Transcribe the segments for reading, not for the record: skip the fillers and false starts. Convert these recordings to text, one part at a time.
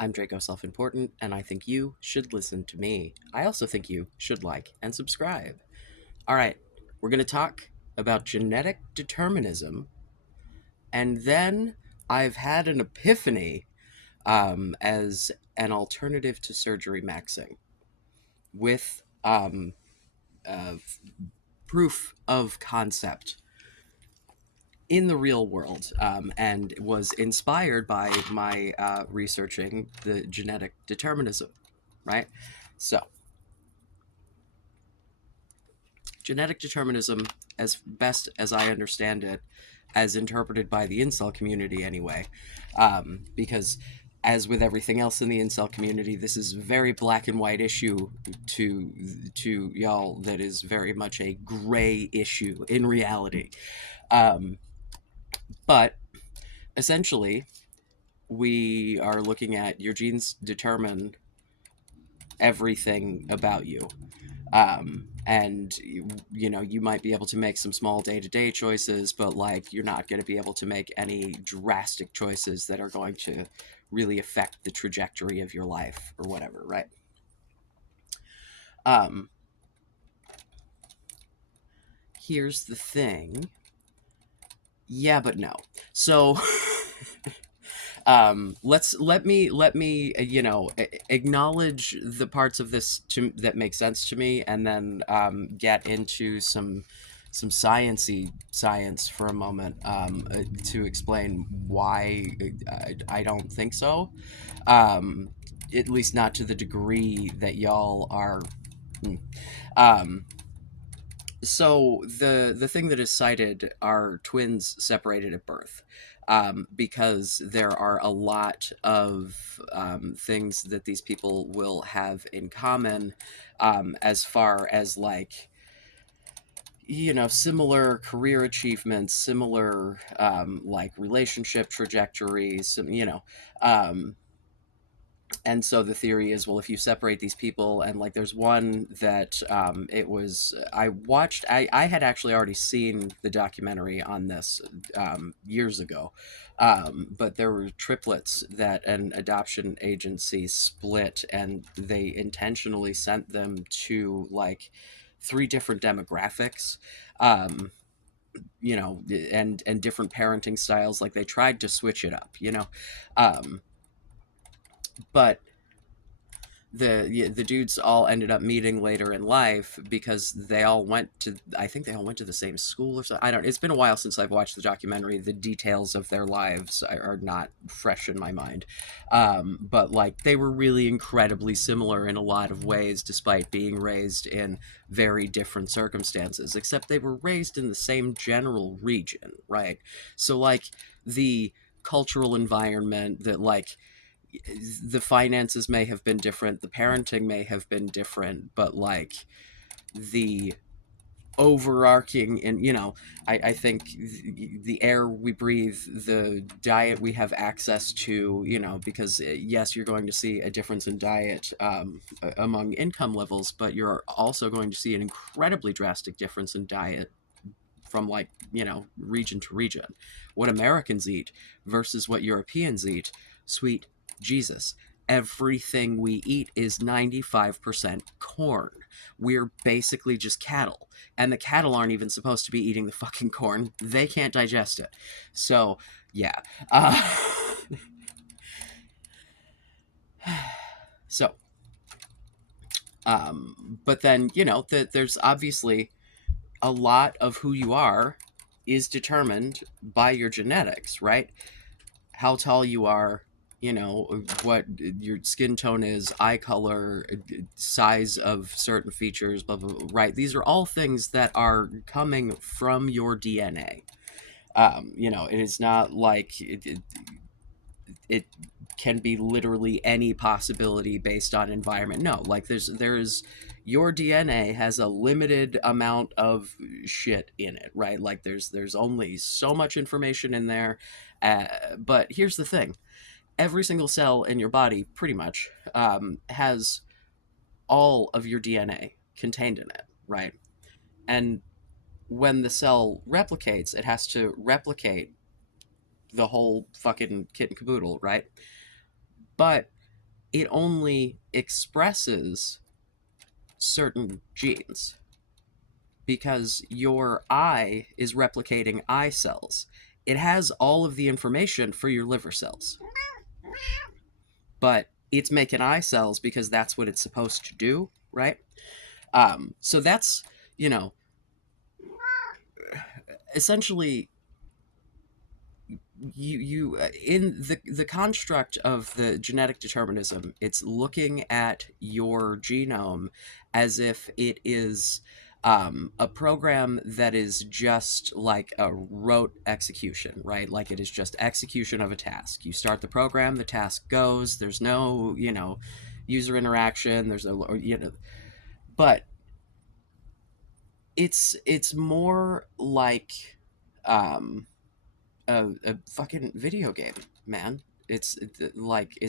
I'm Draco Self Important, and I think you should listen to me. I also think you should like and subscribe. All right, we're going to talk about genetic determinism, and then I've had an epiphany as an alternative to surgery maxing with uh, proof of concept in the real world, and was inspired by my researching the genetic determinism, right? So, genetic determinism, as best as I understand it, as interpreted by the incel community anyway, because as with everything else in the incel community, this is a very black and white issue to y'all that is very much a gray issue in reality. Um, but essentially, we are looking at your genes determine everything about you. And you might be able to make some small day-to-day choices, but like you're not going to be able to make any drastic choices that are going to really affect the trajectory of your life or whatever, right? um Here's the thing. Yeah, but no. So let me acknowledge the parts of this that make sense to me, and then get into some sciency science for a moment, to explain why I don't think so, um, at least not to the degree that y'all are. Hmm. um, so the thing that is cited are twins separated at birth, because there are a lot of things that these people will have in common, as far as like similar career achievements, similar like relationship trajectories, um, and so the theory is, well, if you separate these people, and like there's one that it was I watched, I had actually already seen the documentary on this years ago, but there were triplets that an adoption agency split, and they intentionally sent them to like three different demographics, um, and different parenting styles. Like they tried to switch it up, um, but the dudes all ended up meeting later in life because they all went to, I think they all went to the same school or something. I don't, it's been a while since I've watched the documentary. The details of their lives are not fresh in my mind, but like they were really incredibly similar in a lot of ways, despite being raised in very different circumstances, except they were raised in the same general region, right? So like the cultural environment, that like the finances may have been different, the parenting may have been different, but like the overarching, and I think the air we breathe, the diet we have access to, because yes, you're going to see a difference in diet among income levels, but you're also going to see an incredibly drastic difference in diet from like region to region. What Americans eat versus what Europeans eat, sweet Jesus, everything we eat is 95% corn. We're basically just cattle, and the cattle aren't even supposed to be eating the fucking corn. They can't digest it. So yeah. uh, so but then there's obviously a lot of who you are is determined by your genetics, right? How tall you are, what your skin tone is, eye color, size of certain features, blah, blah, blah, right? These are all things that are coming from your DNA. It is not like it can be literally any possibility based on environment. No, like there's your DNA has a limited amount of shit in it, right? Like there's only so much information in there. But here's the thing: every single cell in your body, pretty much, has all of your DNA contained in it, right? And when the cell replicates, it has to replicate the whole fucking kit and caboodle, right? But it only expresses certain genes because your eye is replicating eye cells. It has all of the information for your liver cells, but it's making eye cells because that's what it's supposed to do, right? So that's, you know, essentially in the construct of the genetic determinism, it's looking at your genome as if it is a program that is just like a rote execution, right? Like it is just execution of a task. You start the program, the task goes. There's no, user interaction. There's no, but it's more like um, a fucking video game, man. It's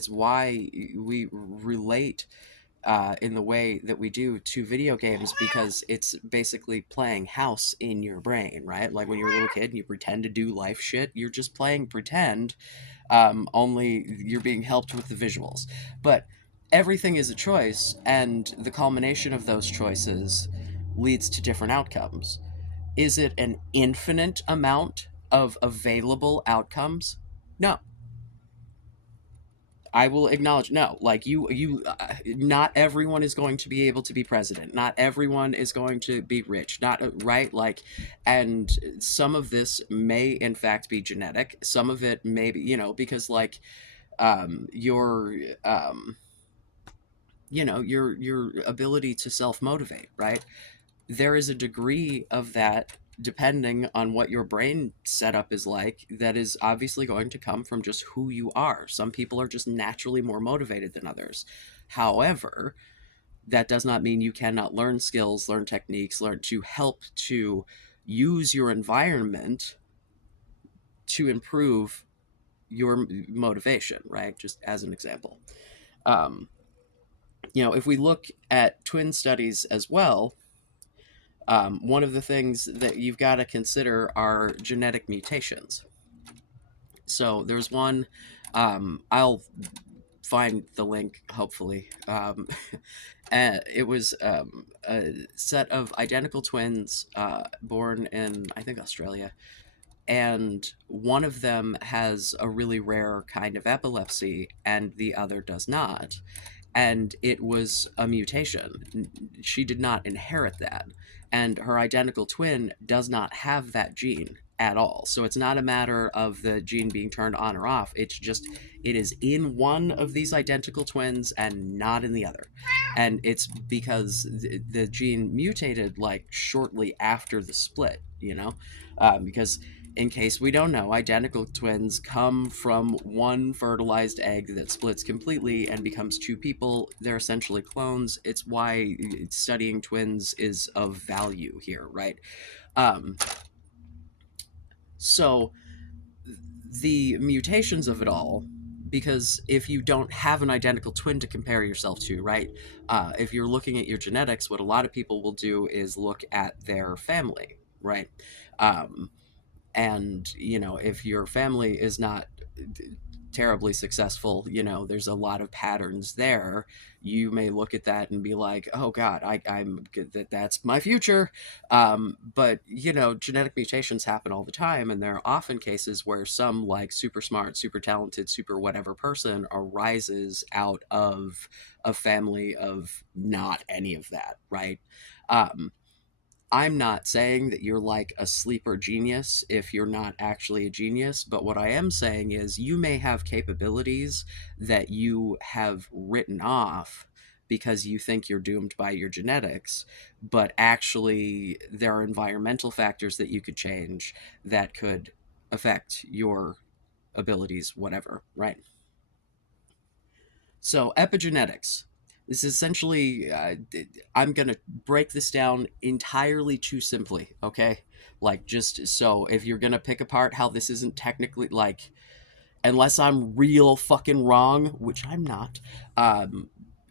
why we relate in the way that we do to video games, because it's basically playing house in your brain, right? Like when you're a little kid and you pretend to do life shit, you're just playing pretend, only you're being helped with the visuals. But everything is a choice, and the culmination of those choices leads to different outcomes. Is it an infinite amount of available outcomes? No. I will acknowledge no. Like not everyone is going to be able to be president. Not everyone is going to be rich. Not right. Like, and some of this may in fact be genetic. Some of it may be, because like your your ability to self motivate, right? There is a degree of that depending on what your brain setup is like, that is obviously going to come from just who you are. Some people are just naturally more motivated than others. However, that does not mean you cannot learn skills, learn techniques, learn to help to use your environment to improve your motivation, right? Just as an example. Um, if we look at twin studies as well, one of the things that you've got to consider are genetic mutations. So there's one, I'll find the link, hopefully. And it was a set of identical twins born in, I think, Australia. And one of them has a really rare kind of epilepsy, and the other does not. And it was a mutation. She did not inherit that. And her identical twin does not have that gene at all. So it's not a matter of the gene being turned on or off. It's just, it is in one of these identical twins and not in the other. And it's because the gene mutated like shortly after the split, because in case we don't know, identical twins come from one fertilized egg that splits completely and becomes two people. They're essentially clones. It's why studying twins is of value here, right? Um, so the mutations of it all, because if you don't have an identical twin to compare yourself to, right? If you're looking at your genetics, what a lot of people will do is look at their family, right? Um, and if your family is not terribly successful, there's a lot of patterns there. You may look at that and be like, oh god, I'm that's my future. But genetic mutations happen all the time, and there are often cases where some like super smart, super talented, super whatever person arises out of a family of not any of that, right? um, I'm not saying that you're like a sleeper genius if you're not actually a genius, but what I am saying is you may have capabilities that you have written off because you think you're doomed by your genetics, but actually there are environmental factors that you could change that could affect your abilities, whatever, right? So, epigenetics is essentially, I'm going to break this down entirely too simply, okay? Like, just so if you're going to pick apart how this isn't technically, like, unless I'm real fucking wrong, which I'm not,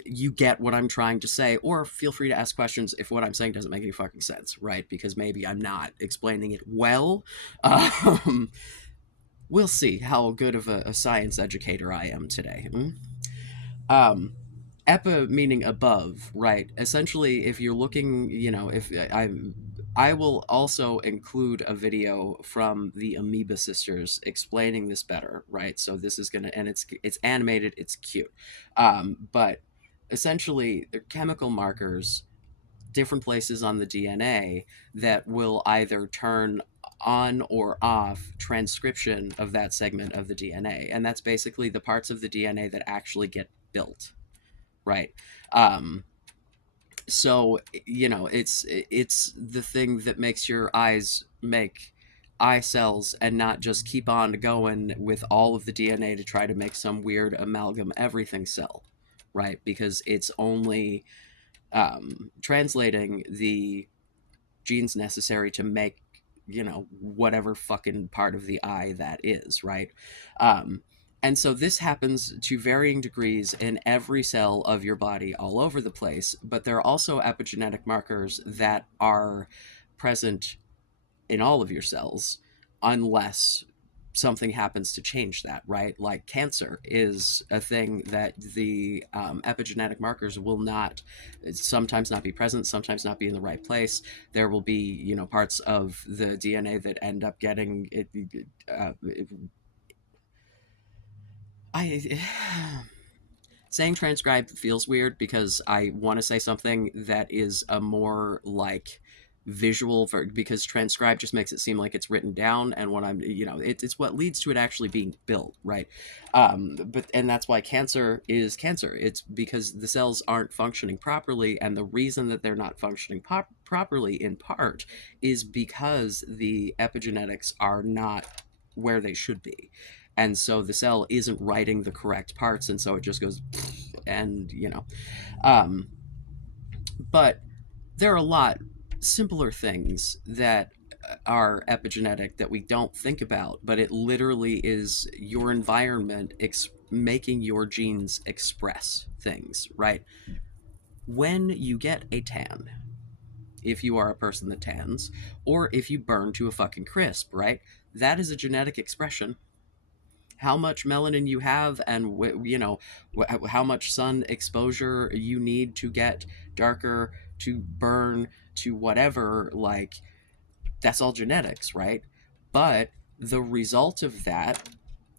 you get what I'm trying to say, or feel free to ask questions if what I'm saying doesn't make any fucking sense, right? Because maybe I'm not explaining it well. Um, we'll see how good of a science educator I am today. Um, Epi meaning above, right? Essentially, if you're looking, if I will also include a video from the Amoeba Sisters explaining this better, right? So this is gonna, and it's animated, it's cute, but essentially, they're chemical markers, different places on the DNA that will either turn on or off transcription of that segment of the DNA, and that's basically the parts of the DNA that actually get built, right? Um, so it's the thing that makes your eyes make eye cells and not just keep on going with all of the DNA to try to make some weird amalgam everything cell, right? Because it's only translating the genes necessary to make whatever fucking part of the eye that is, right? um, and so this happens to varying degrees in every cell of your body all over the place, but there are also epigenetic markers that are present in all of your cells unless something happens to change that, right? Like cancer is a thing that the epigenetic markers will not, sometimes not be present, sometimes not be in the right place. There will be, parts of the DNA that end up getting it. Uh, I saying transcribe feels weird because I want to say something that is a more like because transcribe just makes it seem like it's written down, and what it's what leads to it actually being built, right? But and that's why cancer is cancer. It's because the cells aren't functioning properly, and the reason that they're not functioning properly in part is because the epigenetics are not where they should be, and so the cell isn't writing the correct parts, and so it just goes and um, but there are a lot simpler things that are epigenetic that we don't think about, but it literally is your environment making your genes express things, right? When you get a tan, if you are a person that tans, or if you burn to a fucking crisp, right? That is a genetic expression. How much melanin you have, and how much sun exposure you need to get darker, to burn, to whatever, like, that's all genetics, right? But the result of that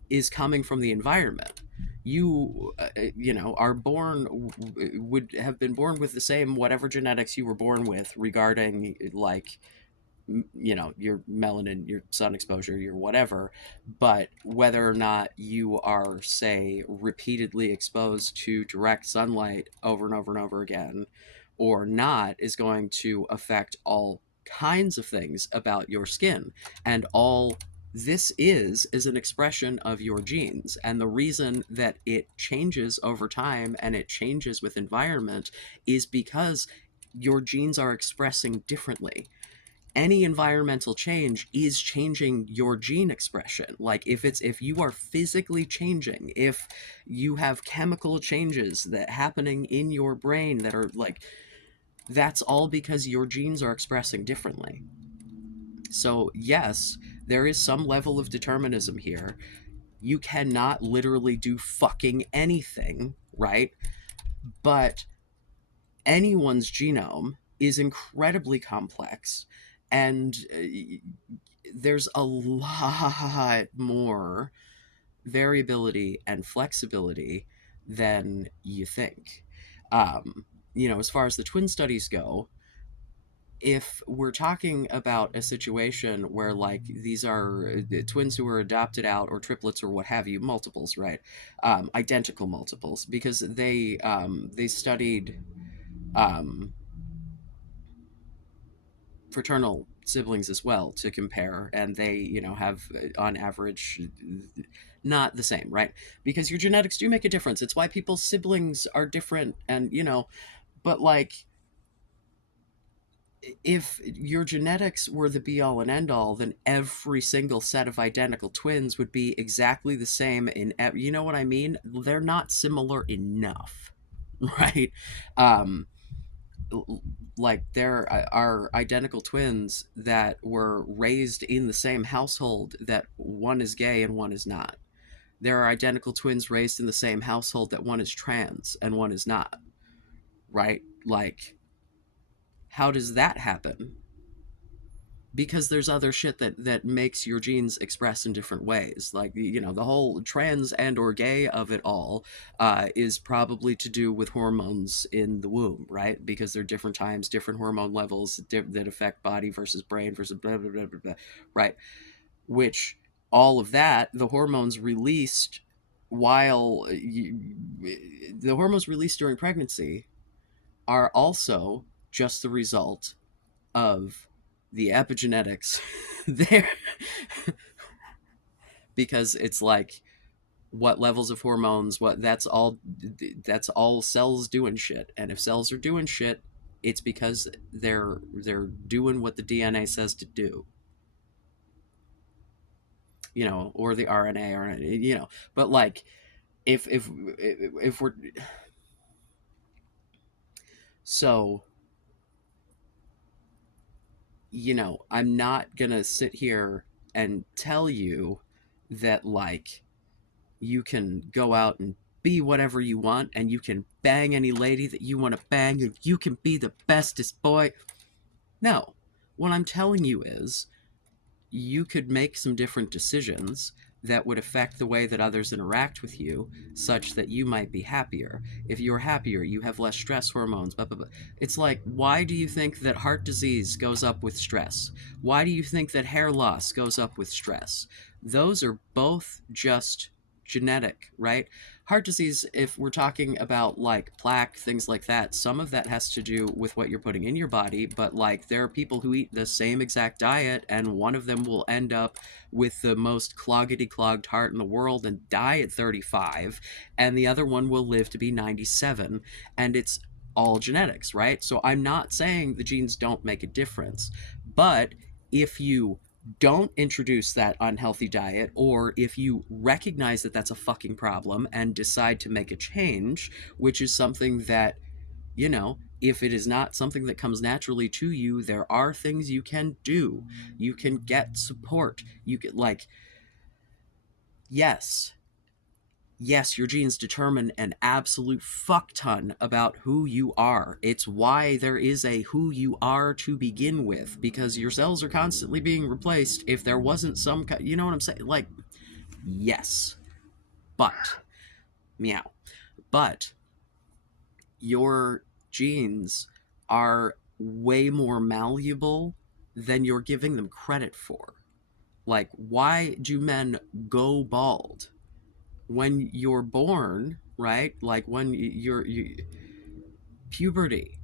is coming from the environment. Are born, would have been born with the same whatever genetics you were born with regarding, like, your melanin, your sun exposure, your whatever. But whether or not you are, say, repeatedly exposed to direct sunlight over and over and over again or not is going to affect all kinds of things about your skin. And all this is an expression of your genes, and the reason that it changes over time and it changes with environment is because your genes are expressing differently. Any environmental change is changing your gene expression. Like, if you are physically changing, if you have chemical changes that happening in your brain that are like, that's all because your genes are expressing differently. So yes, there is some level of determinism here. You cannot literally do fucking anything, right? But anyone's genome is incredibly complex, and there's a lot more variability and flexibility than you think. As far as the twin studies go, if we're talking about a situation where, like, these are twins who were adopted out, or triplets or what have you, multiples, right? Identical multiples, because they studied um, fraternal siblings as well to compare, and they have on average not the same, right? Because your genetics do make a difference. It's why people's siblings are different, and but like, if your genetics were the be all and end all, then every single set of identical twins would be exactly the same you know what I mean? They're not similar enough, right? um like, there are identical twins that were raised in the same household, that one is gay and one is not. There are identical twins raised in the same household that one is trans and one is not, right? Like, how does that happen? Because there's other shit that makes your genes express in different ways, like, you know, the whole trans and or gay of it all is probably to do with hormones in the womb, right? Because there are different times, different hormone levels that affect body versus brain versus blah blah blah blah blah, right? Which, all of that, the hormones released while the hormones released during pregnancy are also just the result of the epigenetics there, because it's like, what levels of hormones, what, that's all cells doing shit. And if cells are doing shit, it's because they're doing what the DNA says to do, you know, or the RNA, or, you know. But like, if we're, so, you know, I'm not gonna sit here and tell you that, like, you can go out and be whatever you want, and you can bang any lady that you want to bang, and you can be the bestest boy. No. What I'm telling you is, you could make some different decisions that would affect the way that others interact with you, such that you might be happier. If you're happier, you have less stress hormones, blah, blah, blah. It's like, why do you think that heart disease goes up with stress? Why do you think that hair loss goes up with stress? Those are both just genetic, right? Heart disease, if we're talking about like plaque, things like that, some of that has to do with what you're putting in your body. But like, there are people who eat the same exact diet, and one of them will end up with the most cloggedy clogged heart in the world and die at 35, and the other one will live to be 97. And it's all genetics, right? So I'm not saying the genes don't make a difference, but if you don't introduce that unhealthy diet, or if you recognize that that's a fucking problem and decide to make a change, which is something that, you know, if it is not something that comes naturally to you, there are things you can do. You can get support. You can, like, yes, yes, your genes determine an absolute fuck ton about who you are. It's why there is a who you are to begin with, because your cells are constantly being replaced. If there wasn't some, you know what I'm saying? Like, yes, but, meow, but your genes are way more malleable than you're giving them credit for. Like, why do men go bald? When you're born, right? Like, when puberty,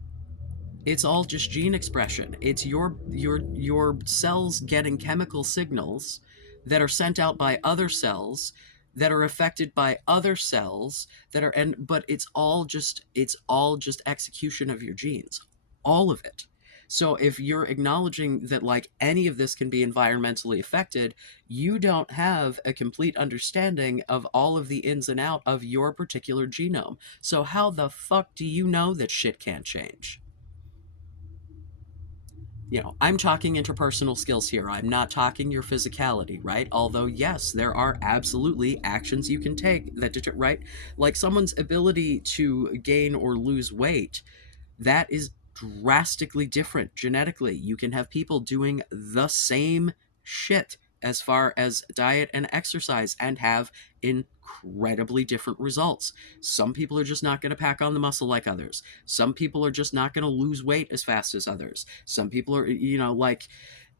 it's all just gene expression. It's your cells getting chemical signals that are sent out by other cells, that are affected by other cells, that are, and but it's all just execution of your genes, all of it. So if you're acknowledging that, like, any of this can be environmentally affected, you don't have a complete understanding of all of the ins and out of your particular genome. So how the fuck do you know that shit can't change? You know, I'm talking interpersonal skills here. I'm not talking your physicality, right? Although, yes, there are absolutely actions you can take that deter, right? Like, someone's ability to gain or lose weight, that is drastically different genetically. You can have people doing the same shit as far as diet and exercise and have incredibly different results. Some people are just not going to pack on the muscle like others. Some people are just not going to lose weight as fast as others. Some people are, you know, like,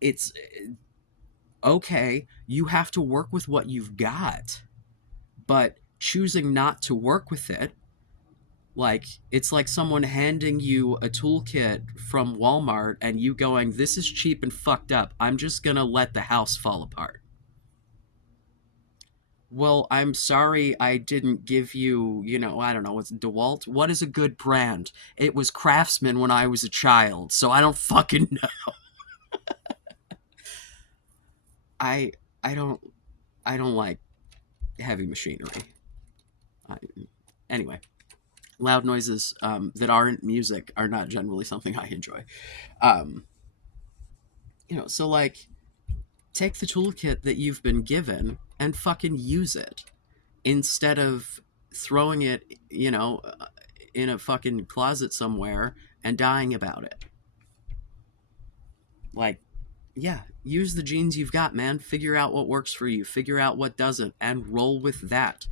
it's okay. You have to work with what you've got, but choosing not to work with it, like, it's like someone handing you a toolkit from Walmart and you going, this is cheap and fucked up. I'm just going to let the house fall apart. Well, I'm sorry I didn't give you, you know, I don't know, what's DeWalt? What is a good brand? It was Craftsman when I was a child, so I don't fucking know. I I don't I don't like heavy machinery. I, anyway, loud noises that aren't music are not generally something I enjoy. Um, you know, so, like, take the toolkit that you've been given and fucking use it. instead of throwing it, in a fucking closet somewhere and dying about it. Like, yeah, use the genes you've got, man. Figure out what works for you, figure out what doesn't, and roll with that.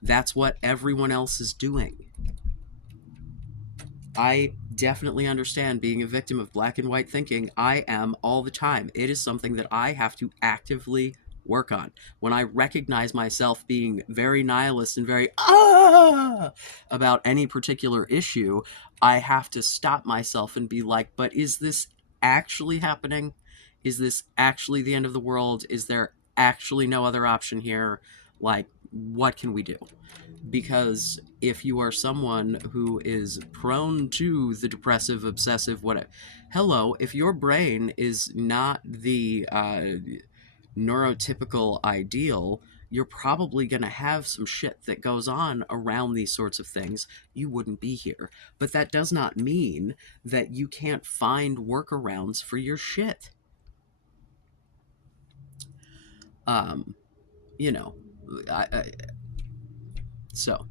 That's what everyone else is doing. I definitely understand being a victim of black and white thinking. I am all the time. It is something that I have to actively work on. When I recognize myself being very nihilist and very about any particular issue, I have to stop myself and be like, but is this actually happening? Is this actually the end of the world? Is there actually no other option here? Like, what can we do? Because if you are someone who is prone to the depressive, obsessive, whatever, hello, if your brain is not the neurotypical ideal, you're probably going to have some shit that goes on around these sorts of things. You wouldn't be here. But that does not mean that you can't find workarounds for your shit. Um, you know, so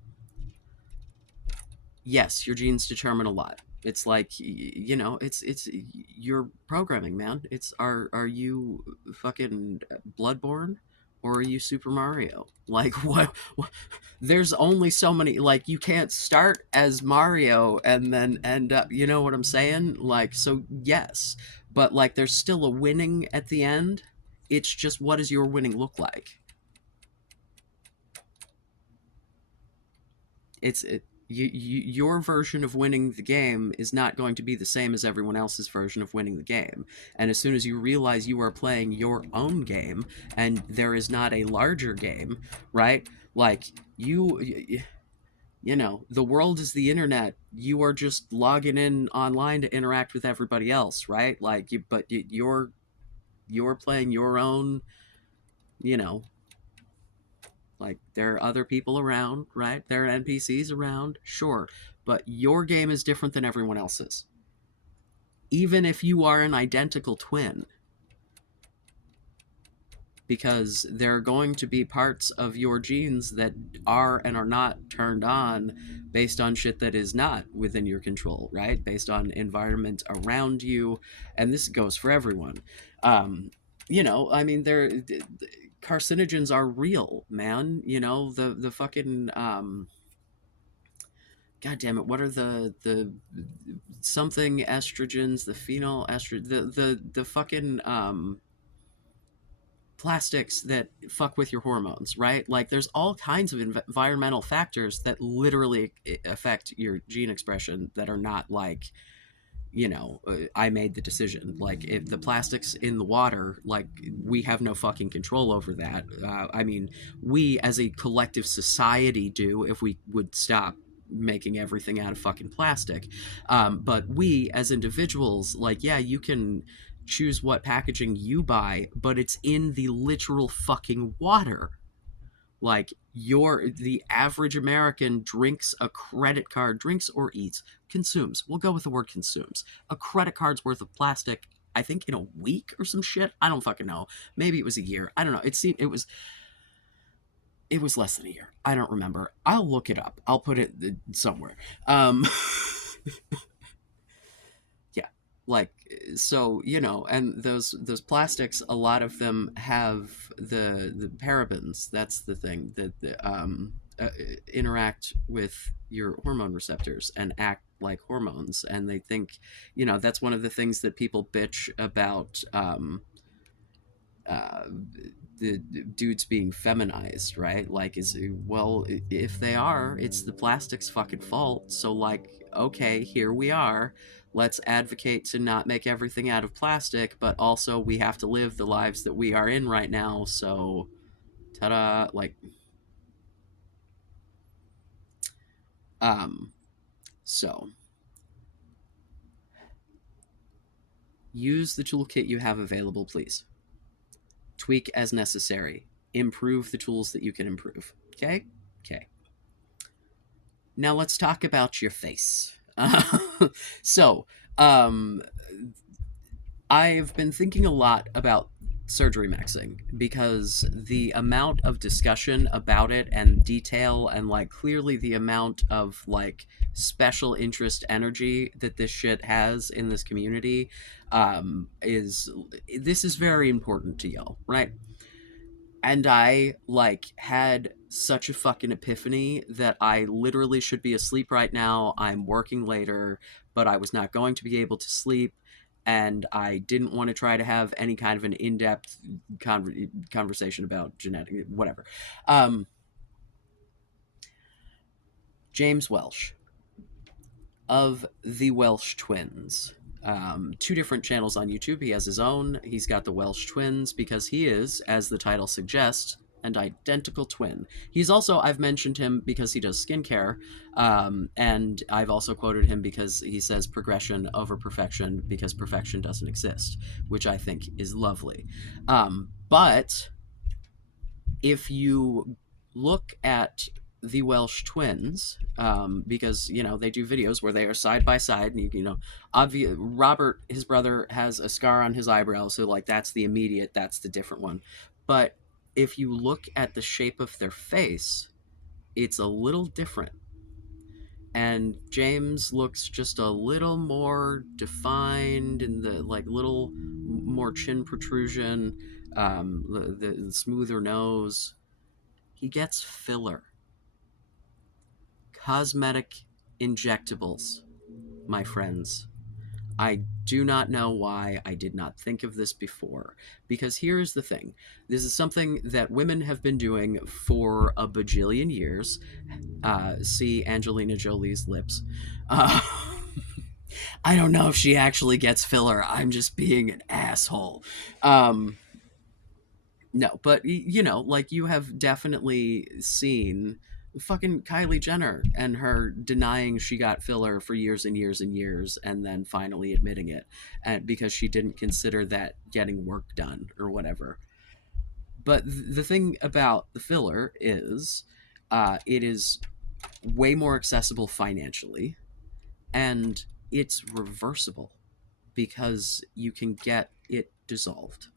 yes, your genes determine a lot. It's like, it's your programming, man. It's are you fucking Bloodborne or are you Super Mario? Like, what? There's only so many. Like, you can't start as Mario and then end up. You know what I'm saying? Like, so yes, but like, there's still a winning at the end. It's just, what does your winning look like? Your version of winning the game is not going to be the same as everyone else's version of winning the game. And as soon as you realize you are playing your own game and there is not a larger game, right? Like, the world is the internet. You are just logging in online to interact with everybody else, right? Like, you're playing your own, you know, like, there are other people around, right? There are NPCs around, sure. But your game is different than everyone else's. Even if you are an identical twin. Because there are going to be parts of your genes that are and are not turned on based on shit that is not within your control, right? Based on environment around you. And this goes for everyone. I mean, carcinogens are real, man. The fucking God damn it, what are the something estrogens, the phenol estrogen, the fucking plastics that fuck with your hormones, right? Like, there's all kinds of environmental factors that literally affect your gene expression that are not like, I made the decision. Like, if the plastics in the water, like, we have no fucking control over that. I mean, we as a collective society do, if we would stop making everything out of fucking plastic. But we as individuals, like, yeah, you can choose what packaging you buy, but it's in the literal fucking water. Like, the average American drinks a credit card, drinks or eats, consumes. We'll go with the word consumes. A credit card's worth of plastic, I think, in a week or some shit. I don't fucking know. Maybe it was a year. I don't know. It was less than a year. I don't remember. I'll look it up. I'll put it somewhere. Yeah, like, so, and those plastics, a lot of them have the parabens. That's the thing that interact with your hormone receptors and act like hormones, and they think, that's one of the things that people bitch about, uh, the dudes being feminized, right? Like, well, if they are, it's the plastic's fucking fault. So, like, okay, here we are. Let's advocate to not make everything out of plastic, but also we have to live the lives that we are in right now. So, ta-da! Like, so use the toolkit you have available, please. Tweak as necessary. Improve the tools that you can improve. Okay? Okay. Now let's talk about your face. So, I've been thinking a lot about surgery maxing, because the amount of discussion about it and detail and like clearly the amount of like special interest energy that this shit has in this community is this is very important to y'all, right? And I like had such a fucking epiphany that I literally should be asleep right now. I'm working later, but I was not going to be able to sleep, and I didn't want to try to have any kind of an in-depth conversation about genetic whatever. Um, James Welsh of the Welsh Twins. Two different channels on YouTube. He has his own. He's got the Welsh Twins because he is, as the title suggests, an identical twin. He's also, I've mentioned him because he does skincare, and I've also quoted him because he says progression over perfection because perfection doesn't exist, which I think is lovely. But if you look at the Welsh Twins, because they do videos where they are side by side, and Robert, his brother, has a scar on his eyebrow, so like that's the immediate, that's the different one. But if you look at the shape of their face, it's a little different. And James looks just a little more defined in the like little more chin protrusion, the smoother nose. He gets filler. Cosmetic injectables, my friends. I do not know why I did not think of this before. Because here's the thing. This is something that women have been doing for a bajillion years. See Angelina Jolie's lips. Uh, I don't know if she actually gets filler. I'm just being an asshole. Um, No, but like you have definitely seen fucking Kylie Jenner and her denying she got filler for years and years and years and then finally admitting it, and because she didn't consider that getting work done or whatever. But the thing about the filler is it is way more accessible financially, and it's reversible because you can get it dissolved.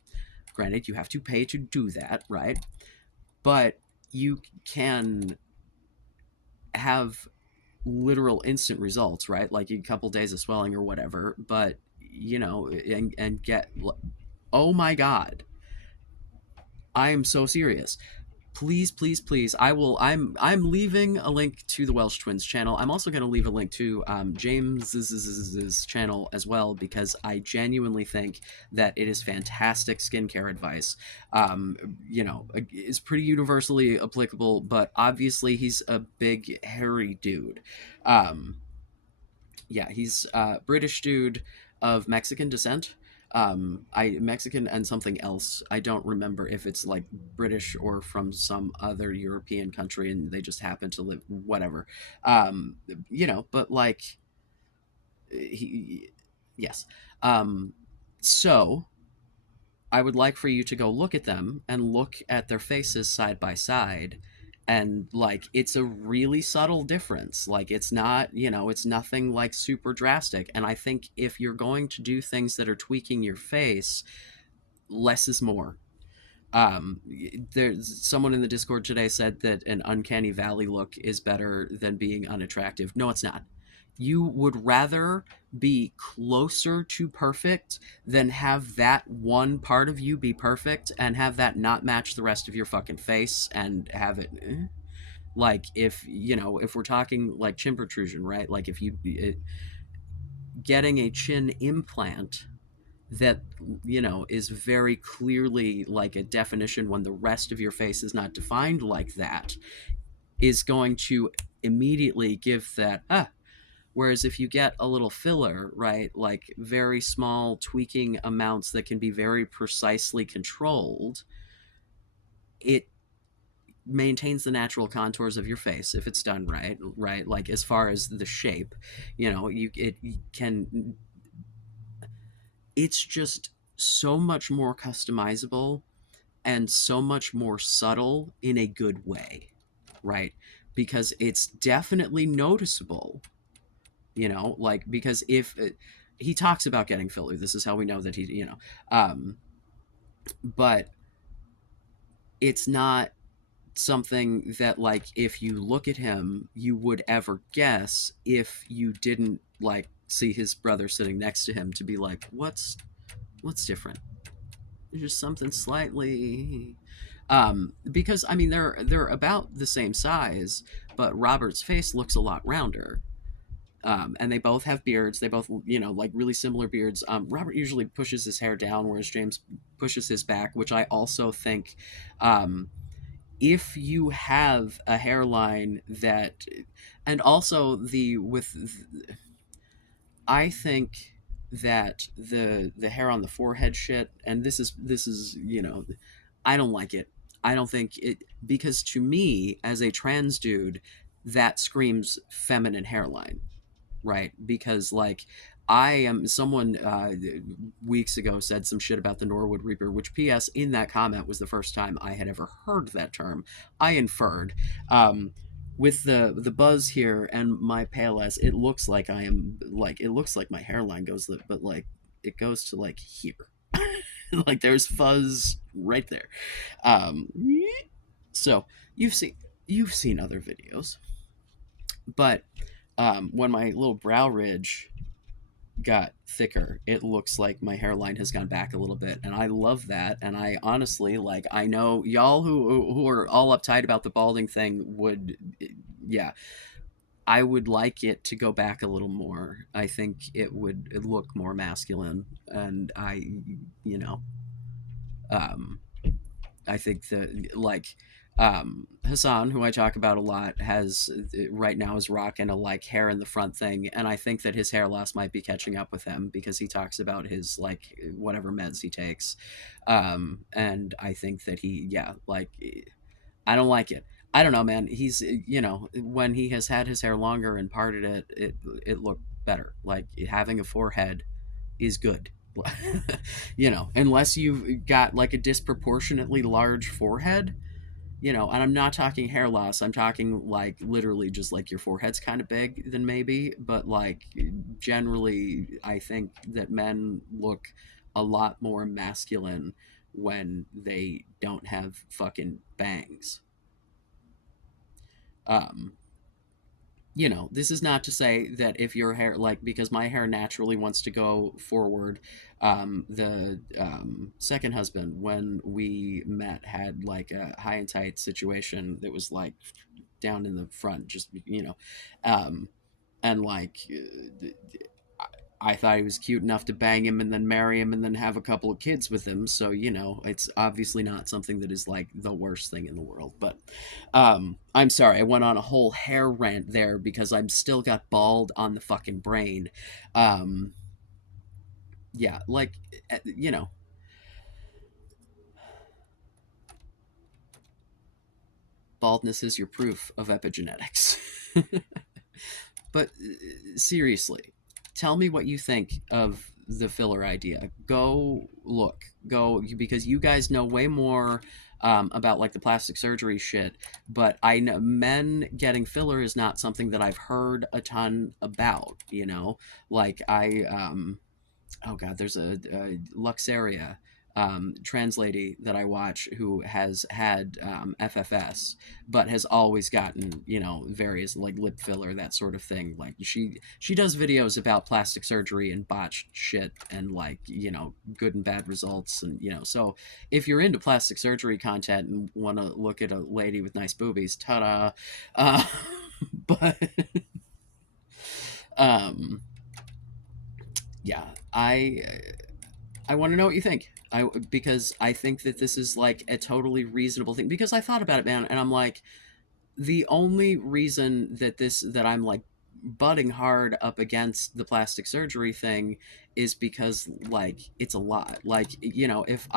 Granted, you have to pay to do that, right? But you can have literal instant results, right? Like a couple days of swelling or whatever, but and get, oh my god, I am so serious. Please, please, please, I'm leaving a link to the Welsh Twins channel. I'm also going to leave a link to James's channel as well, because I genuinely think that it is fantastic skincare advice. Is pretty universally applicable, but obviously he's a big hairy dude. um yeah, he's a British dude of Mexican descent. I Mexican and something else. I don't remember if it's like British or from some other European country, and they just happen to live whatever. Um, but like he, yes. Um, so I would like for you to go look at them and look at their faces side by side. And like, it's a really subtle difference. Like, it's not, it's nothing like super drastic. And I think if you're going to do things that are tweaking your face, less is more. There's someone in the Discord today said that an uncanny valley look is better than being unattractive. No, it's not. You would rather be closer to perfect than have that one part of you be perfect and have that not match the rest of your fucking face and have it like, if we're talking like chin protrusion, right? Like if getting a chin implant that is very clearly like a definition when the rest of your face is not defined like that, is going to immediately give that whereas if you get a little filler, right, like very small tweaking amounts that can be very precisely controlled, it maintains the natural contours of your face if it's done right, like as far as the shape, it can, it's just so much more customizable and so much more subtle in a good way, right? Because it's definitely noticeable, like, because if he talks about getting filler, this is how we know that he, um but it's not something that, like, if you look at him, you would ever guess if you didn't like see his brother sitting next to him to be like, what's different? There's just something slightly, because I mean they're about the same size, but Robert's face looks a lot rounder. And they both have beards. They both, like really similar beards. Robert usually pushes his hair down, whereas James pushes his back, which I also think, um, if you have a hairline that, and also I think that the hair on the forehead shit, and this is I don't like it. I don't think it, because to me as a trans dude, that screams feminine hairline, right? Because like I am someone, weeks ago said some shit about the Norwood Reaper, which PS in that comment was the first time I had ever heard that term. I inferred, um, with the buzz here and my pale ass, it looks like I am like, it looks like my hairline goes, but like it goes to like here. Like there's fuzz right there. Um, so you've seen you've seen other videos, but when my little brow ridge got thicker, it looks like my hairline has gone back a little bit, and I love that. And I honestly, like, I know y'all who are all uptight about the balding thing would, yeah, I would like it to go back a little more. I think it look more masculine, and you know, um, I think that, like, Hassan, who I talk about a lot, has right now is rocking a like hair in the front thing, and I think that his hair loss might be catching up with him because he talks about his like whatever meds he takes, and I think that he, yeah, like, I don't like it. I don't know, man. He's, when he has had his hair longer and parted it, it looked better. Like having a forehead is good. Unless you've got like a disproportionately large forehead, and I'm not talking hair loss. I'm talking like literally just like your forehead's kind of big, then maybe. But like generally, I think that men look a lot more masculine when they don't have fucking bangs. Um, this is not to say that if your hair, like, because my hair naturally wants to go forward. The second husband, when we met, had like a high and tight situation that was like down in the front, just, um, and like, I thought he was cute enough to bang him and then marry him and then have a couple of kids with him. So, it's obviously not something that is like the worst thing in the world. But I'm sorry, I went on a whole hair rant there because I'm still got bald on the fucking brain. Um, yeah, like, eh, you know, baldness is your proof of epigenetics. But seriously, tell me what you think of the filler idea. Go look, go, because you guys know way more, about like the plastic surgery shit. But I know men getting filler is not something that I've heard a ton about. Like oh god, there's a Luxaria, trans lady that I watch who has had, FFS, but has always gotten, various like lip filler, that sort of thing. Like she does videos about plastic surgery and botched shit and like, good and bad results. And so if you're into plastic surgery content and want to look at a lady with nice boobies, ta-da. uh, but um yeah, I want to know what you think. Because I think that this is like a totally reasonable thing. Because I thought about it, man, and I'm like, the only reason that I'm like butting hard up against the plastic surgery thing is because like it's a lot. Like, if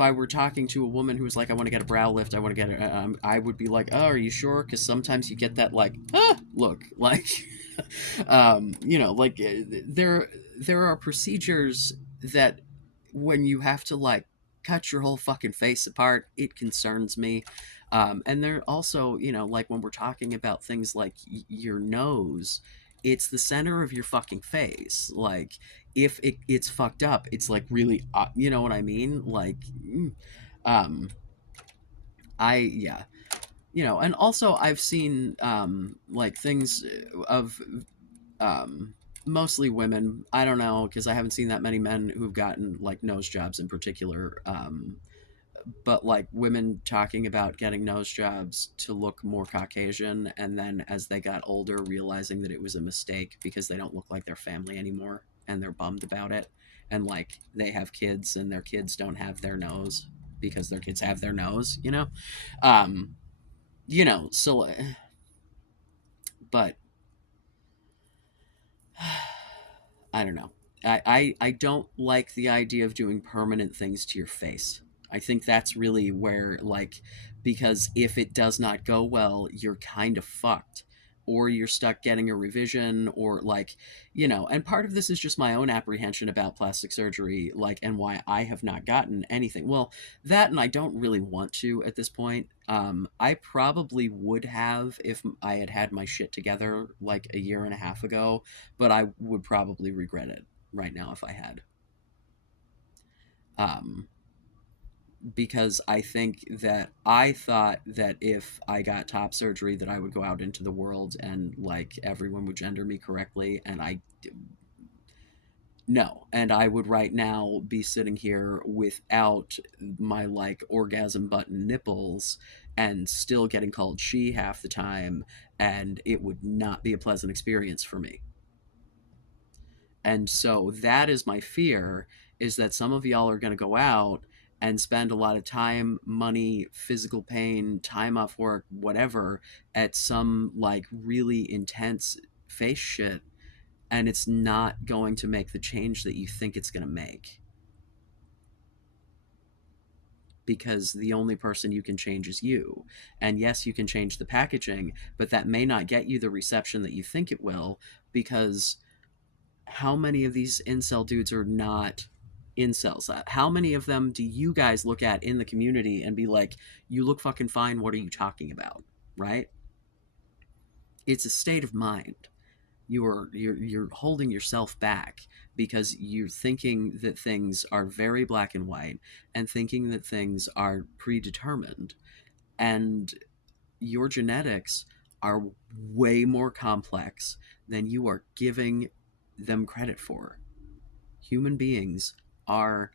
I were talking to a woman who was like, I want to get a brow lift, I want to get it, I would be like, oh, are you sure? Because sometimes you get that like, look, like, like, there are procedures that when you have to like cut your whole fucking face apart, it concerns me. And there also, like when we're talking about things like your nose, it's the center of your fucking face. Like, if it's fucked up, it's like really, you know what I mean? Like, um, yeah, and also I've seen like things of um mostly women. I don't know, because I haven't seen that many men who've gotten like nose jobs in particular. But like women talking about getting nose jobs to look more Caucasian, and then as they got older, realizing that it was a mistake because they don't look like their family anymore, and they're bummed about it. And like they have kids, and their kids don't have their nose because their kids have their nose. Um, so, but I don't know. I don't like the idea of doing permanent things to your face. I think that's really where, like, because if it does not go well, you're kind of fucked. Or you're stuck getting a revision, or like, and part of this is just my own apprehension about plastic surgery, like, and why I have not gotten anything. Well, that, and I don't really want to at this point. I probably would have if I had had my shit together like a year and a half ago, but I would probably regret it right now if I had. Um, because I think that I thought that if I got top surgery, that I would go out into the world and like everyone would gender me correctly, and I no, and I would right now be sitting here without my like orgasm button nipples and still getting called she half the time, and it would not be a pleasant experience for me. And so that is my fear, is that some of y'all are going to go out and spend a lot of time, money, physical pain, time off work, whatever, at some like really intense face shit, and it's not going to make the change that you think it's going to make, because the only person you can change is you. And yes, you can change the packaging, but that may not get you the reception that you think it will, because how many of these incel dudes are not incels? How many of them do you guys look at in the community and be like, you look fucking fine, what are you talking about? Right? It's a state of mind. You're holding yourself back because you're thinking that things are very black and white, and thinking that things are predetermined, and your genetics are way more complex than you are giving them credit for. Human beings are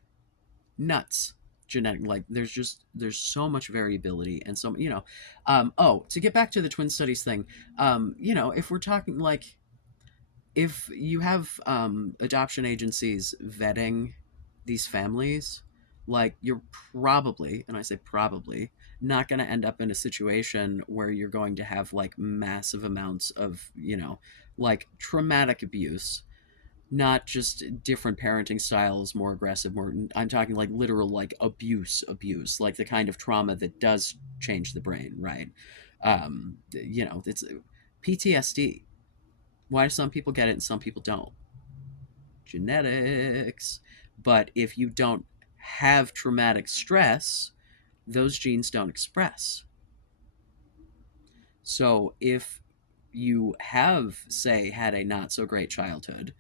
nuts genetic. Like, there's so much variability, and so oh, to get back to the twin studies thing, if we're talking like, if you have adoption agencies vetting these families, like, you're probably, and I say probably, not going to end up in a situation where you're going to have like massive amounts of, like, traumatic abuse, not just different parenting styles, more aggressive, more, I'm talking like literal like abuse, like the kind of trauma that does change the brain, right? It's PTSD. Why do some people get it and some people don't? Genetics. But if you don't have traumatic stress, those genes don't express. So if you have, say, had a not so great childhood,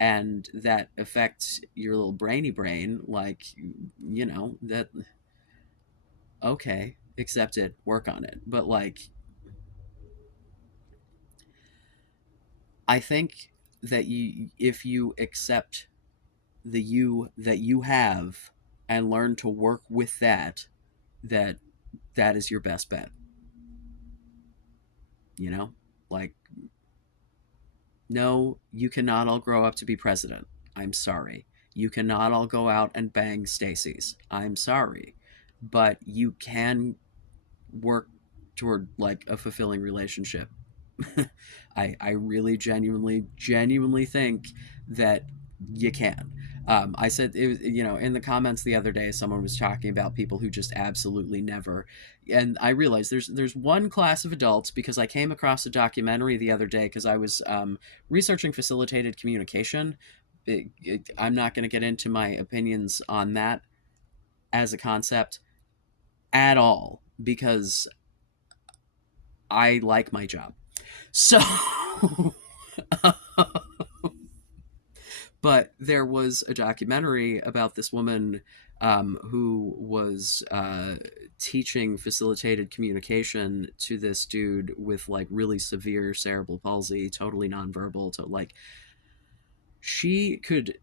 and that affects your little brainy brain, like, that, okay, accept it, work on it. But like, I think that if you accept the you that you have and learn to work with that, that that is your best bet. you know like, no, you cannot all grow up to be president. I'm sorry. You cannot all go out and bang Stacy's. I'm sorry. But you can work toward like a fulfilling relationship. I really genuinely think that you can. I said, in the comments the other day, someone was talking about people who just absolutely never. And I realized there's one class of adults, because I came across a documentary the other day because I was researching facilitated communication. I'm not going to get into my opinions on that as a concept at all, because I like my job. So, But there was a documentary about this woman who was teaching facilitated communication to this dude with like really severe cerebral palsy, totally nonverbal. To like, she could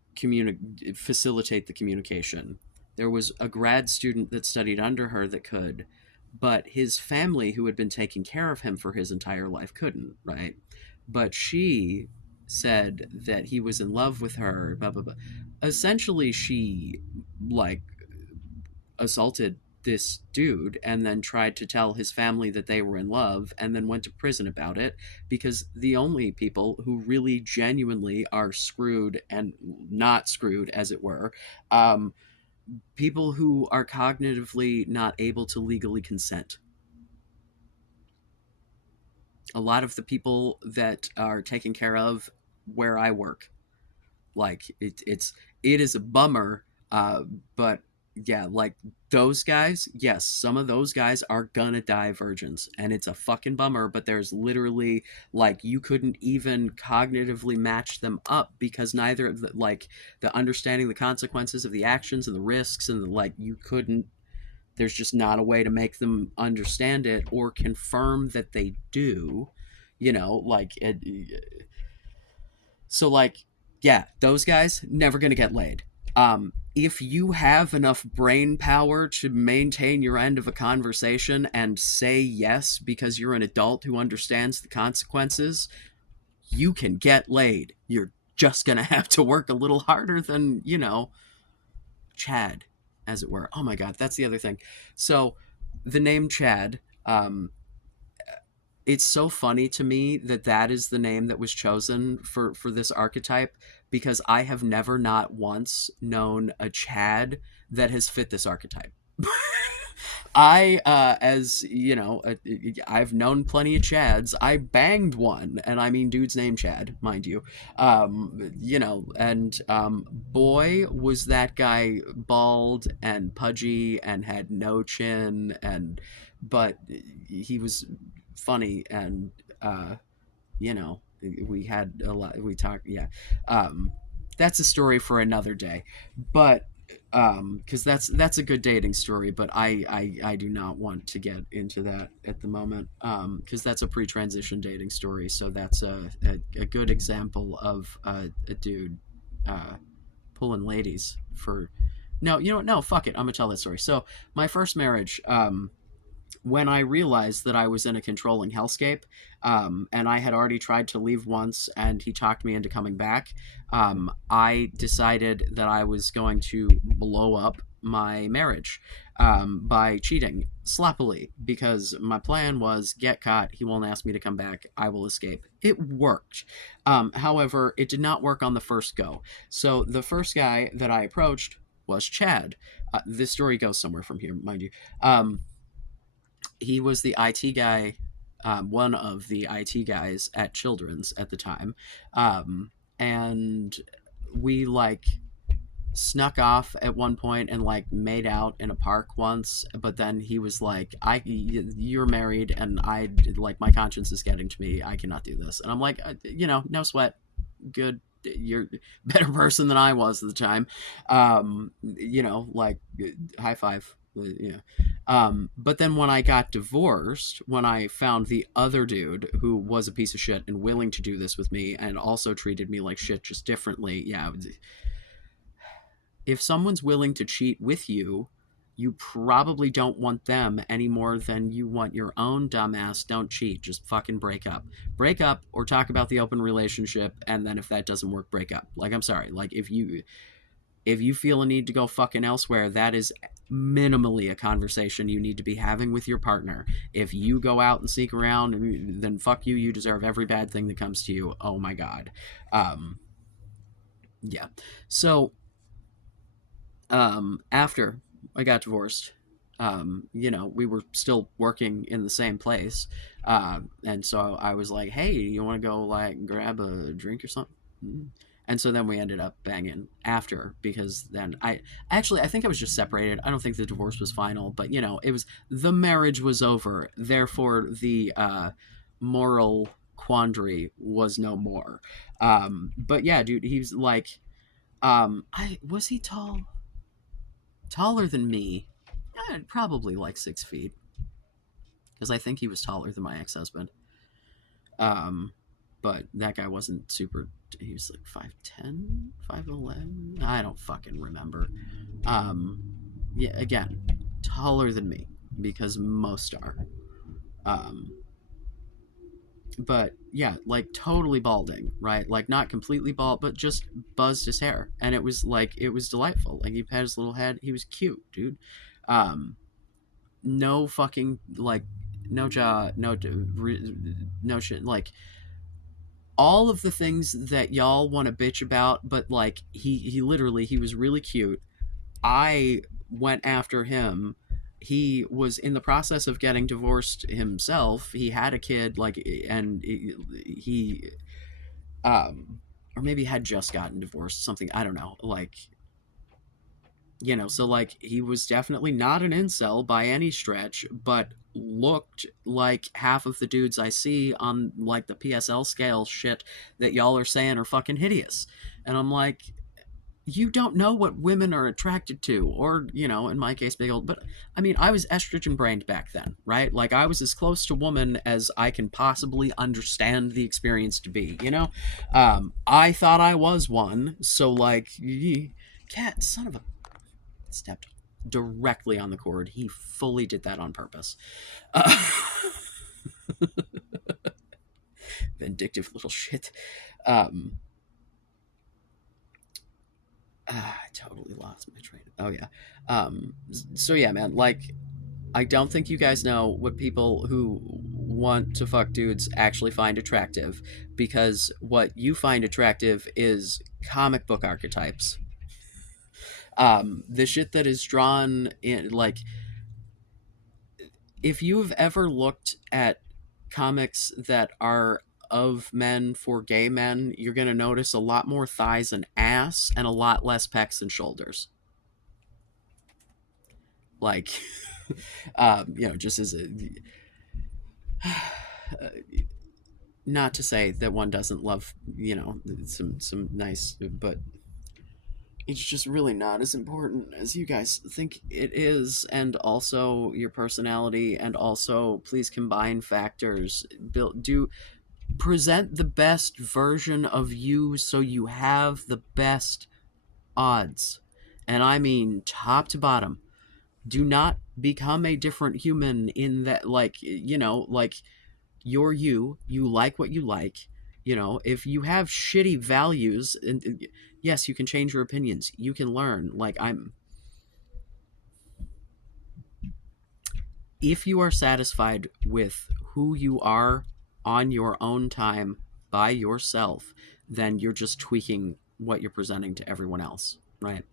facilitate the communication. There was a grad student that studied under her that could, but his family, who had been taking care of him for his entire life, couldn't, right? But she said that he was in love with her, blah blah blah. Essentially, she like assaulted this dude and then tried to tell his family that they were in love and then went to prison about it, because the only people who really genuinely are screwed and not screwed, as it were, um, people who are cognitively not able to legally consent. A lot of the people that are taken care of where I work, like it is a bummer, but yeah, like those guys, yes, some of those guys are gonna die virgins, and it's a fucking bummer. But there's literally, like, you couldn't even cognitively match them up because neither of the, like, the understanding the consequences of the actions and the risks and the, like, you couldn't. There's just not a way to make them understand it or confirm that they do. Like so, like, yeah, those guys never gonna get laid. If you have enough brain power to maintain your end of a conversation and say yes because you're an adult who understands the consequences, you can get laid. You're just gonna have to work a little harder than, Chad, as it were. Oh my god, that's the other thing. So, the name Chad, it's so funny to me that that is the name that was chosen for this archetype, because I have never, not once, known a Chad that has fit this archetype. I, as you know, I've known plenty of Chads. I banged one, and I mean, dude's name Chad, mind you. And boy, was that guy bald and pudgy and had no chin, but he was funny, and you know we had a lot, we talked, yeah. um that's a story for another day, but because that's a good dating story, but I do not want to get into that at the moment, because that's a pre-transition dating story. So that's a good example of a dude uh pulling ladies for. No, you know what, no, fuck it, I'm gonna tell that story. So my first marriage, when I realized that I was in a controlling hellscape, and I had already tried to leave once, and he talked me into coming back, I decided that I was going to blow up my marriage, by cheating sloppily, because my plan was get caught, he won't ask me to come back, I will escape. It worked. However, it did not work on the first go. So the first guy that I approached was Chad. This story goes somewhere from here, mind you. He was the IT guy, one of the IT guys at Children's at the time, and we like snuck off at one point and like made out in a park once. But then he was like, you're married, and I, like, my conscience is getting to me, I cannot do this." And I'm like, no sweat, good, you're a better person than I was at the time. Like, high five. Yeah. But then when I got divorced, when I found the other dude who was a piece of shit and willing to do this with me and also treated me like shit, just differently, yeah. If someone's willing to cheat with you, you probably don't want them any more than you want your own dumbass. Don't cheat. Just fucking break up. Break up, or talk about the open relationship, and then if that doesn't work, break up. Like, I'm sorry. Like, if you feel a need to go fucking elsewhere, that is minimally a conversation you need to be having with your partner. If you go out and seek around, then fuck you. You deserve every bad thing that comes to you. Oh my god. Yeah. So, after I got divorced, we were still working in the same place, and so I was like, "Hey, you want to go like grab a drink or something?" And so then we ended up banging after, because then I think I was just separated. I don't think the divorce was final, but it was, the marriage was over. Therefore, the moral quandary was no more. But yeah, dude, he was like, I was he tall? Taller than me? Probably like 6 feet, because I think he was taller than my ex-husband. Um, but that guy wasn't super. He was like 5'10", 5'11". I don't fucking remember. Um, yeah, again, taller than me because most are. Um, but yeah, like totally balding, right? Like not completely bald, but just buzzed his hair, and it was delightful. Like he had his little head. He was cute, dude. No fucking like no jaw, no shit. Like all of the things that y'all want to bitch about, but like he literally he was really cute. I went after him. He was in the process of getting divorced himself. He had a kid, like, and he or maybe had just gotten divorced, something, I don't know. Like, so like he was definitely not an incel by any stretch, but looked like half of the dudes I see on like the PSL scale shit that y'all are saying are fucking hideous. And I'm like, you don't know what women are attracted to, or in my case, big old. But I mean, I was estrogen brained back then, right? Like I was as close to woman as I can possibly understand the experience to be. I thought I was one, so like, cat son of a stepped directly on the cord. He fully did that on purpose. Uh, Vindictive little shit. I totally lost my train. Oh yeah. So yeah, man. Like, I don't think you guys know what people who want to fuck dudes actually find attractive, because what you find attractive is comic book archetypes. The shit that is drawn in, like, if you've ever looked at comics that are of men for gay men, you're going to notice a lot more thighs and ass and a lot less pecs and shoulders. Like, just as a, not to say that one doesn't love, some nice, but it's just really not as important as you guys think it is. And also your personality, and also please combine factors. Do present the best version of you so you have the best odds. And I mean top to bottom. Do not become a different human in that, like, like, you're you like what you like. If you have shitty values, and yes, you can change your opinions, you can learn. Like, if you are satisfied with who you are on your own time by yourself, then you're just tweaking what you're presenting to everyone else, right?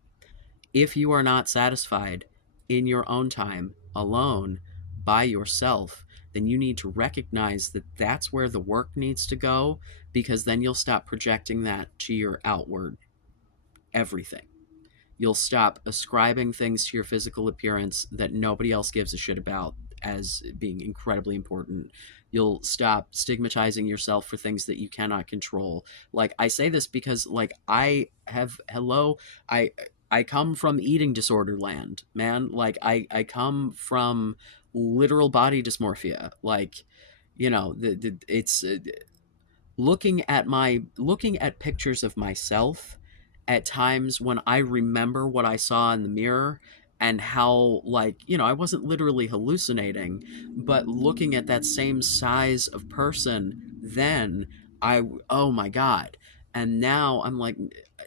If you are not satisfied in your own time alone by yourself, then you need to recognize that that's where the work needs to go, because then you'll stop projecting that to your outward everything. You'll stop ascribing things to your physical appearance that nobody else gives a shit about as being incredibly important. You'll stop stigmatizing yourself for things that you cannot control. Like, I say this because, like, I come from eating disorder land, man. Like, I come from literal body dysmorphia. Like, it's looking at pictures of myself at times when I remember what I saw in the mirror, and how, like, I wasn't literally hallucinating, but looking at that same size of person then, oh my god. And now I'm like,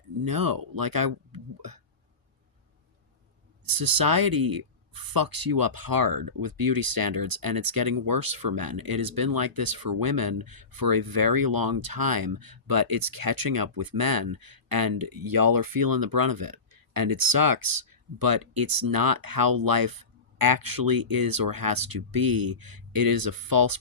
no, like, society fucks you up hard with beauty standards, and it's getting worse for men. It has been like this for women for a very long time, but it's catching up with men, and y'all are feeling the brunt of it. And it sucks, but it's not how life actually is or has to be. It is a false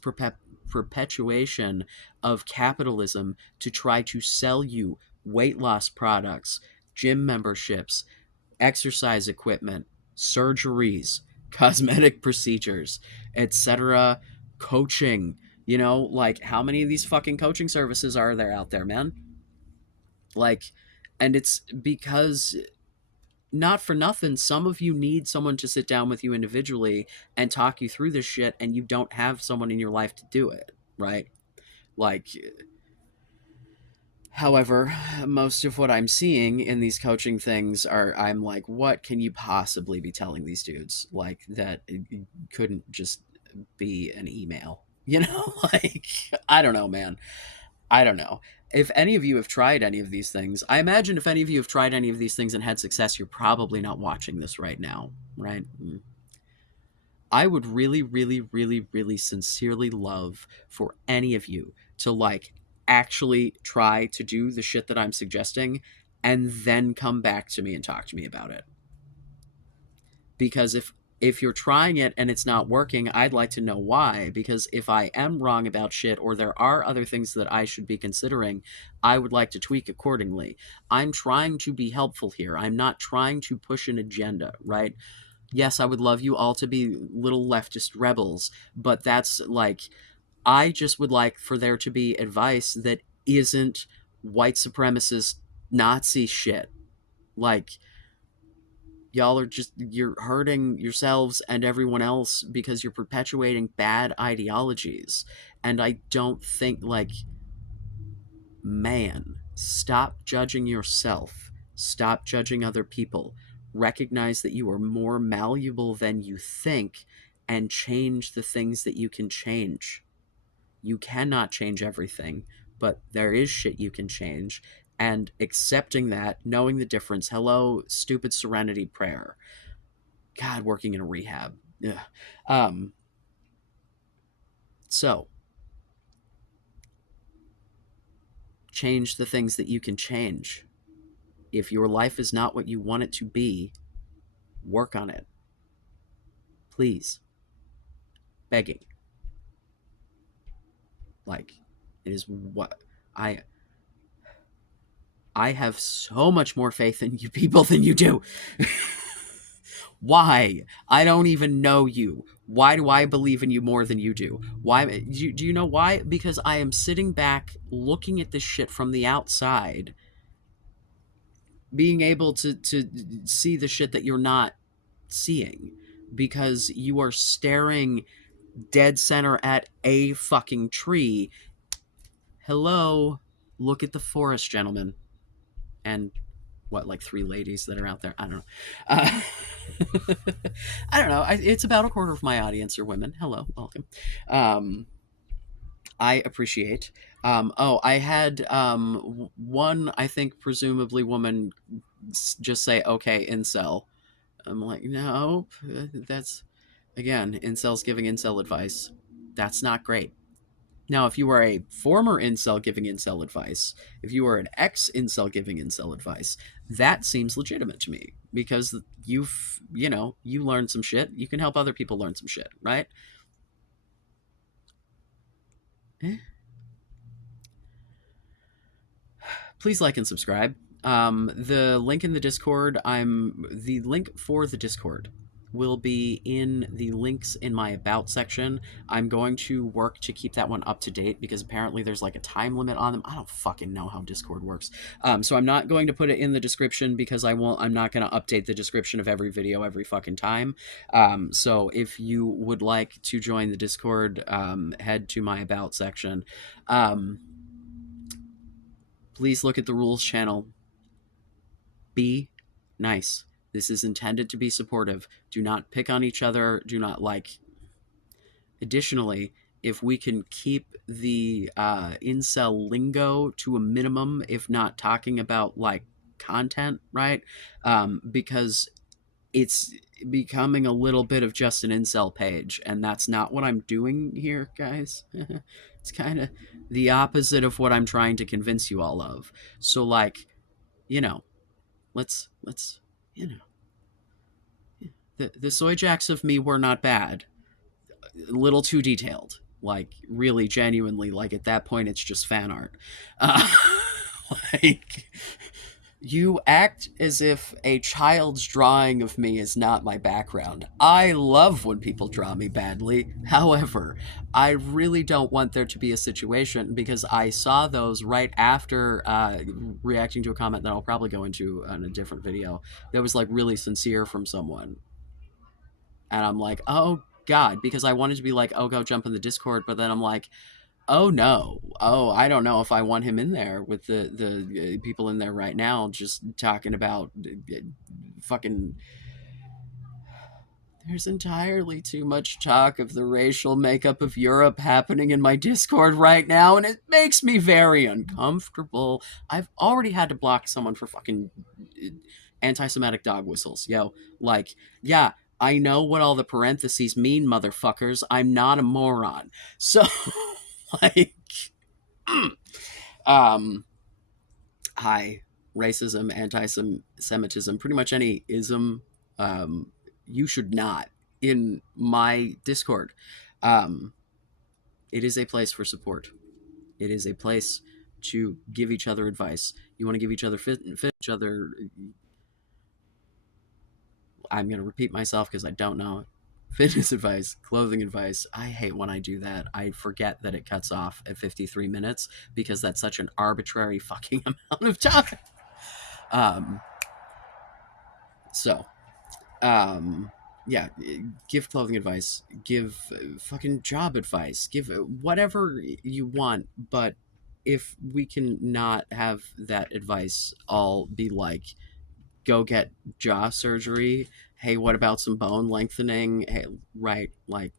perpetuation of capitalism to try to sell you weight loss products, gym memberships, exercise equipment, surgeries, cosmetic procedures, etc., coaching. Like, how many of these fucking coaching services are there out there, man? Like, And it's because, not for nothing, some of you need someone to sit down with you individually and talk you through this shit, and you don't have someone in your life to do it, right? Like, however, most of what I'm seeing in these coaching things are, I'm like, what can you possibly be telling these dudes? Like, that it couldn't just be an email, you know? Like, I don't know, man. I don't know. If any of you have tried any of these things, I imagine if any of you have tried any of these things and had success, you're probably not watching this right now, right? I would really, really, really, really sincerely love for any of you to like actually try to do the shit that I'm suggesting and then come back to me and talk to me about it. Because if you're trying it and it's not working, I'd like to know why. Because if I am wrong about shit or there are other things that I should be considering, I would like to tweak accordingly. I'm trying to be helpful here. I'm not trying to push an agenda, right? Yes, I would love you all to be little leftist rebels, but that's like, I just would like for there to be advice that isn't white supremacist Nazi shit. Like, y'all are just, you're hurting yourselves and everyone else because you're perpetuating bad ideologies. And I don't think, like, man, stop judging yourself, stop judging other people, recognize that you are more malleable than you think, and change the things that you can change. You cannot change everything, but there is shit you can change, and accepting that, knowing the difference. Hello, stupid serenity prayer. God, working in a rehab. Ugh. Um, so, change the things that you can change. If your life is not what you want it to be, work on it. Please. Begging. Like, it is what I I have so much more faith in you people than you do. Why? I don't even know you. Why do I believe in you more than you do? Why? Do you know why? Because I am sitting back looking at this shit from the outside, being able to see the shit that you're not seeing, because you are staring dead center at a fucking tree. Hello, look at the forest, gentlemen. And what, like three ladies that are out there? I don't know. Uh, I don't know. It's about a quarter of my audience are women. Hello, welcome. Um, I appreciate. Oh, I had one, I think, presumably woman just say, okay, incel. I'm like, no, that's, again, incels giving incel advice. That's not great. Now, if you are a former incel giving incel advice, if you are an ex-incel giving incel advice, that seems legitimate to me, because you learned some shit. You can help other people learn some shit, right? Eh. Please like and subscribe. The link in the Discord, the link for the Discord will be in the links in my about section. I'm going to work to keep that one up to date, because apparently there's like a time limit on them. I don't fucking know how Discord works. So I'm not going to put it in the description, because I'm not going to update the description of every video every fucking time. So if you would like to join the Discord, head to my about section. Please look at the rules channel. Be nice. This is intended to be supportive. Do not pick on each other. Do not like. Additionally, if we can keep the incel lingo to a minimum, if not talking about like content, right? Because it's becoming a little bit of just an incel page, and that's not what I'm doing here, guys. It's kind of the opposite of what I'm trying to convince you all of. So, like, you know, let's you know, the soy jacks of me were not bad. A little too detailed. Like, really, genuinely, like, at that point, it's just fan art. Uh, like, You act as if a child's drawing of me is not my background. I love when people draw me badly. However, I really don't want there to be a situation because I saw those right after reacting to a comment that I'll probably go into in a different video that was like really sincere from someone. And I'm like, oh God, because I wanted to be like, oh, go jump in the Discord. But then I'm like, oh no, oh, I don't know if I want him in there with the people in there right now just talking about fucking. There's entirely too much talk of the racial makeup of Europe happening in my Discord right now, and it makes me very uncomfortable. I've already had to block someone for fucking anti-Semitic dog whistles. Yo, like, yeah, I know what all the parentheses mean, motherfuckers. I'm not a moron. So, like, um, hi, racism, anti-Semitism, pretty much any ism, you should not in my Discord. Um, it is a place for support. It is a place to give each other advice. You want to give each other fit each other. I'm going to repeat myself because I don't know. Fitness advice, clothing advice. I hate when I do that. I forget that it cuts off at 53 minutes because that's such an arbitrary fucking amount of time. Um, so, yeah, give clothing advice, give fucking job advice, give whatever you want, but if we can not have that advice all be like, go get jaw surgery, hey, what about some bone lengthening, hey, right, like,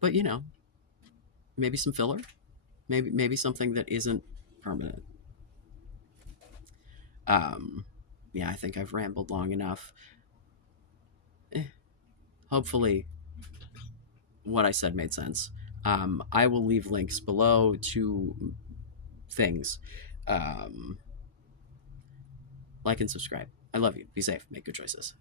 but you know, maybe some filler, maybe something that isn't permanent. um yeah, I think I've rambled long enough. Hopefully what I said made sense. I will leave links below to things. Um, like and subscribe. I love you. Be safe. Make good choices.